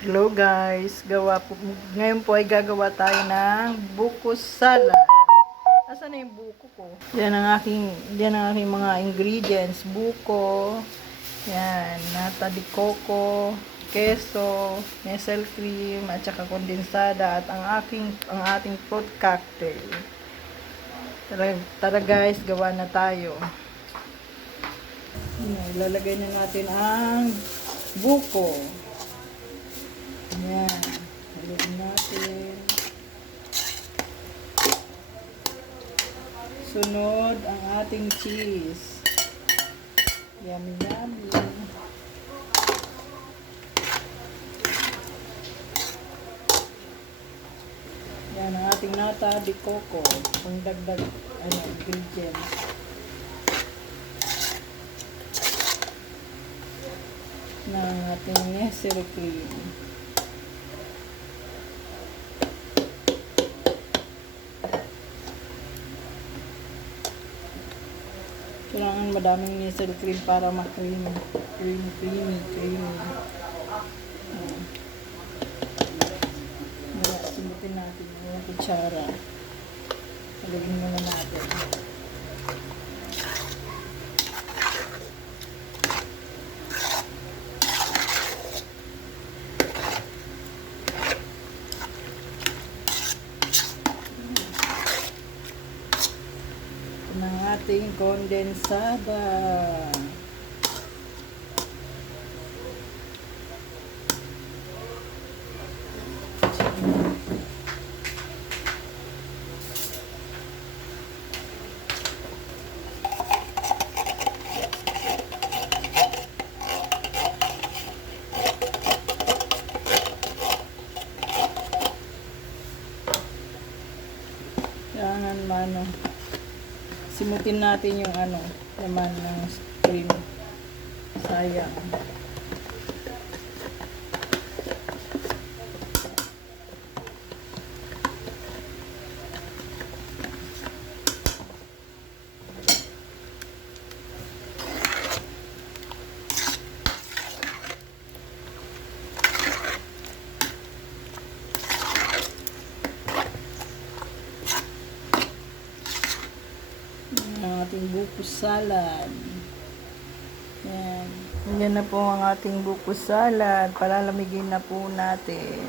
Hello guys, ngayon po ay gagawa tayo ng buko salad. Asan na yung buko ko? Yan ang aking mga ingredients. Buko, yan, nata de coco, keso, nestle cream, at saka kondensada, at ang ating fruit cocktail. Tara guys, gawa na tayo. Ilalagay na natin ang buko. Yan. Haluin natin. Sunod ang ating cheese. Yummy, yummy. Yan ang ating nata de coco. Pangdagdag ingredients. Ng ating nestle cream. Kailangan madaming nestle cream para ma-creamy. Creamy. Simutin natin yung kutsara. Halagin muna natin. Ng ating kondensada. Kailangan simutin natin yung laman ng cream. Sayang. Ang ating buko salad. Yan na po ang ating buko salad. Palalamigin na po natin.